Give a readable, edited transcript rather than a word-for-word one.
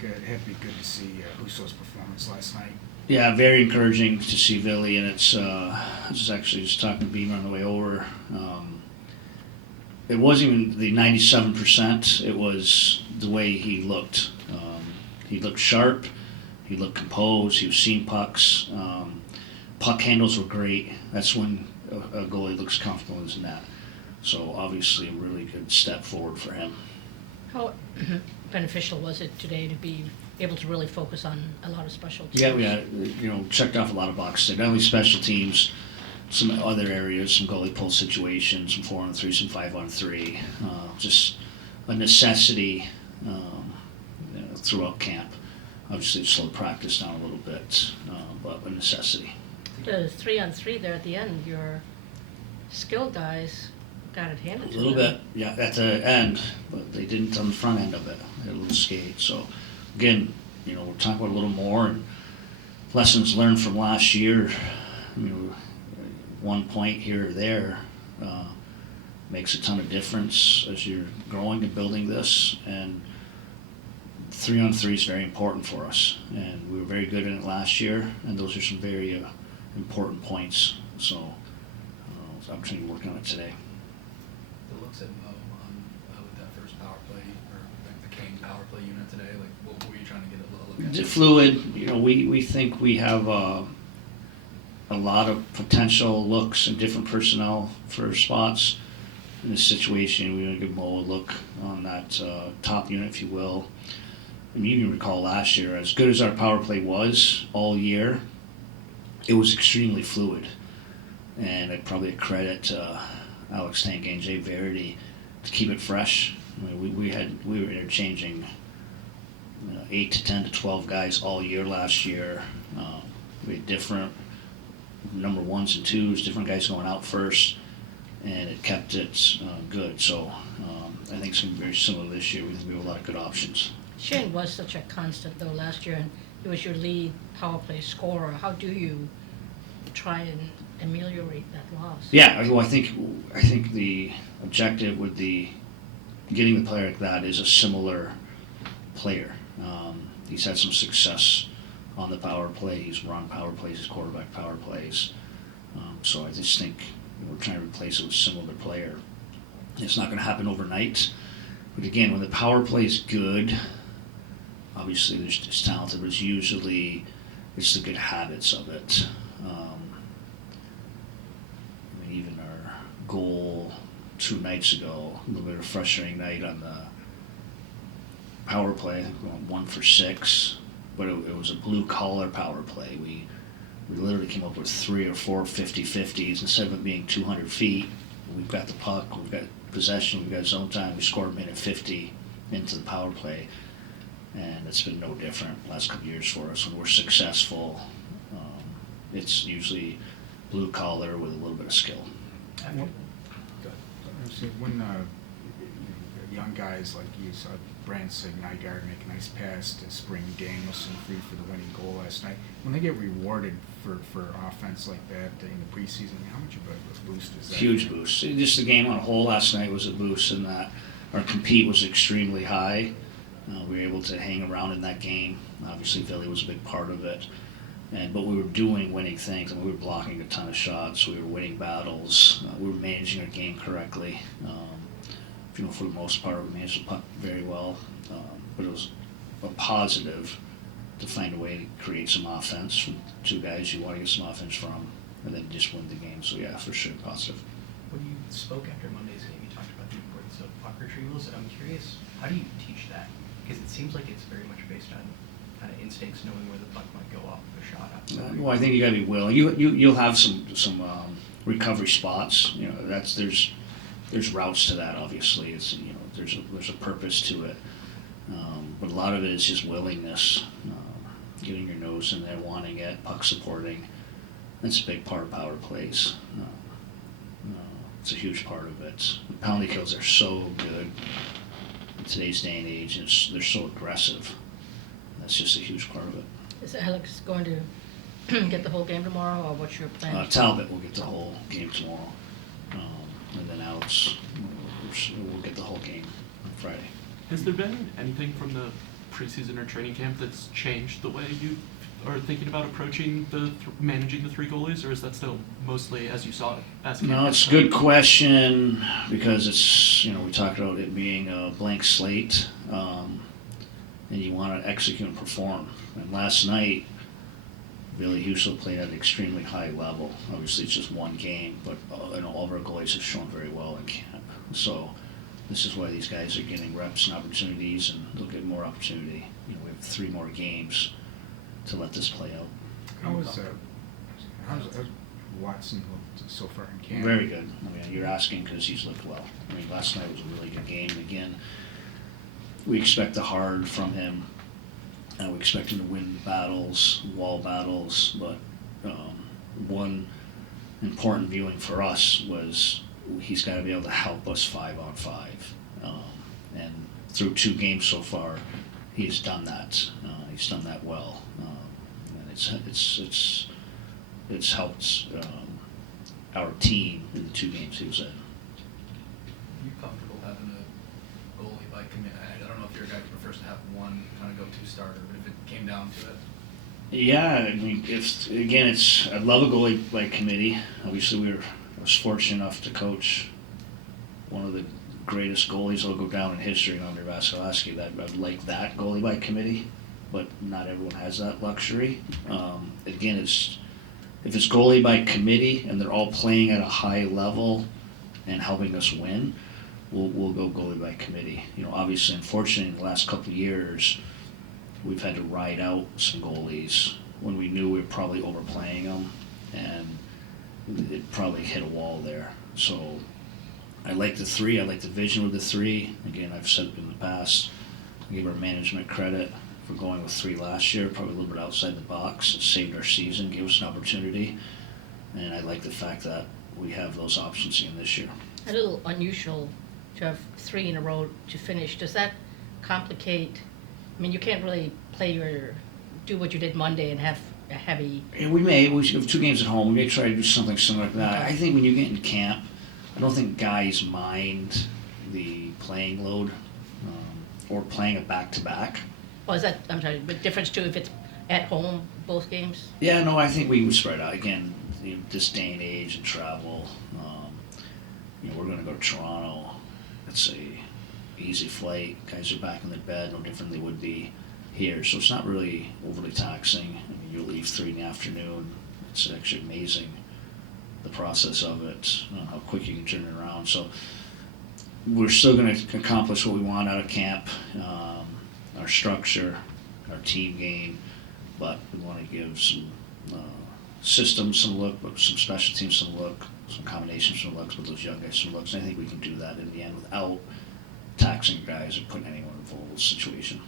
Happy good to see Husso's performance last night. Yeah, very encouraging to see Billy, and it's I was actually just talking to Beamer on the way over. It wasn't even the 97%, it was the way he looked. He looked sharp, he looked composed, he was seeing pucks. Puck handles were great. That's when a goalie looks comfortable in his net. So obviously a really good step forward for him. How beneficial was it today to be able to really focus on a lot of special teams? Yeah, we had, checked off a lot of boxes. Not only special teams, some other areas, some goalie pull situations, some 4-on-3, some 5-on-3. Just a necessity throughout camp. Obviously, it slowed practice down a little bit, but a necessity. The 3-on-3 there at the end, your skilled guys got it handed to them. A little bit, yeah, at the end, but they didn't on the front end of it. They had a little skate. So, again, we'll talk about it a little more and lessons learned from last year. 1 point here or there makes a ton of difference as you're growing and building this. And 3-on-3 is very important for us. And we were very good in it last year, and those are some very important points. So, I'm trying to work on it today. The looks at Mo with that first power play, or like the Kane power play unit today, like what were you trying to get a look at? It's fluid. We think we have a lot of potential looks and different personnel for spots. In this situation, we want to give Mo a look on that top unit, if you will. And you can recall last year, as good as our power play was all year, it was extremely fluid. And I'd probably credit Alex Tank and Jay Verity to keep it fresh. I mean, we were interchanging 8 to 10 to 12 guys all year last year. We had different number ones and twos, different guys going out first, and it kept it good. So I think it's going to be very similar this year. We think we have a lot of good options. Shane was such a constant though last year, and he was your lead power play scorer. How do you try and ameliorate that loss? Yeah, well, I think the objective with getting the player like that is a similar player. He's had some success on the power play. He's run power plays, he's quarterback power plays. So I just think we're trying to replace it with a similar player. It's not going to happen overnight. But again, when the power play is good, obviously it's talented, but it's the good habits of it. Even our goal 2 nights ago, a little bit of a frustrating night on the power play. I think we went 1 for 6, but it was a blue-collar power play. We literally came up with 3 or 4 50-50s. Instead of it being 200 feet, we've got the puck, we've got possession, we've got zone time. We scored a minute 50 into the power play, and it's been no different the last couple of years for us. When we're successful, it's usually blue collar with a little bit of skill. When young guys like you saw Brandon Nygaard make a nice pass to Spring Danielson free for the winning goal last night, when they get rewarded for offense like that in the preseason, how much of a boost is that? Huge boost. Just the game on a whole last night was a boost in that our compete was extremely high. We were able to hang around in that game. Obviously, Philly was a big part of it. But we were doing winning things, and we were blocking a ton of shots. We were winning battles. We were managing our game correctly. For the most part, we managed the puck very well. But it was a positive to find a way to create some offense from 2 guys you want to get some offense from, and then just win the game. So yeah, for sure, positive. When you spoke after Monday's game, you talked about the importance of puck retrievals, and I'm curious, how do you teach that? Because it seems like it's very much based on kind of instincts, knowing where the puck might go off of a shot. Well, I think you got to be willing. You'll have some recovery spots. There's routes to that. Obviously, it's there's a purpose to it. But a lot of it is just willingness, getting your nose in there, wanting it, puck supporting. That's a big part of power plays. It's a huge part of it. The penalty kills are so good in today's day and age, and they're so aggressive. That's just a huge part of it. Is Alex going to get the whole game tomorrow, or what's your plan? Talbot will get the whole game tomorrow, and then Alex will get the whole game on Friday. Has there been anything from the preseason or training camp that's changed the way you are thinking about approaching managing the three goalies, or is that still mostly as you saw it? As No, it's a good question because it's, we talked about it being a blank slate, and you want to execute and perform. And last night, Billy Huso played at an extremely high level. Obviously, it's just one game, but all of our goalies have shown very well in camp. So this is why these guys are getting reps and opportunities, and they'll get more opportunity. We have 3 more games to let this play out. How's Watson looked so far in camp? Very good. You're asking because he's looked well. Last night was a really good game. Again, we expect the hard from him. We expect him to win battles, wall battles, but one important viewing for us was he's got to be able to help us 5-on-5. And through 2 games so far, he's done that. He's done that well. And it's helped our team in the 2 games he was in. Are you comfortable having a goalie by committee? I don't know if you're a guy who prefers to have one kind of go-to starter, but if it came down to it. Yeah, I love a goalie by committee. Obviously, I was fortunate enough to coach one of the greatest goalies that'll go down in history, Andre Vasilevsky. That I'd like that goalie by committee, but not everyone has that luxury. Again, if it's goalie by committee and they're all playing at a high level and helping us win, we'll go goalie by committee. Obviously, unfortunately, in the last couple of years, we've had to ride out some goalies when we knew we were probably overplaying them, and it probably hit a wall there. So I like the 3. I like the vision with the 3. Again, I've said in the past, I give our management credit for going with 3 last year, probably a little bit outside the box. It saved our season, gave us an opportunity, and I like the fact that we have those options again this year. A little unusual to have 3 in a row to finish. Does that complicate? You can't really do what you did Monday and have a heavy. And we have 2 games at home. We may try to do something similar like that. I think when you get in camp, I don't think guys mind the playing load or playing a back-to-back. Well, is that, I'm sorry, the difference too if it's at home, both games? Yeah, no, I think we would spread out. Again, this day and age and travel, we're going to go to Toronto. It's a easy flight. Guys are back in their bed, no different than they would be here. So it's not really overly taxing. You leave 3 in the afternoon. It's actually amazing, the process of it, how quick you can turn it around. So we're still going to accomplish what we want out of camp, our structure, our team game, but we want to give some systems some look, but some special teams some look, some combinations some looks with those young guys some looks. And I think we can do that in the end without taxing guys or putting anyone in a vulnerable situation.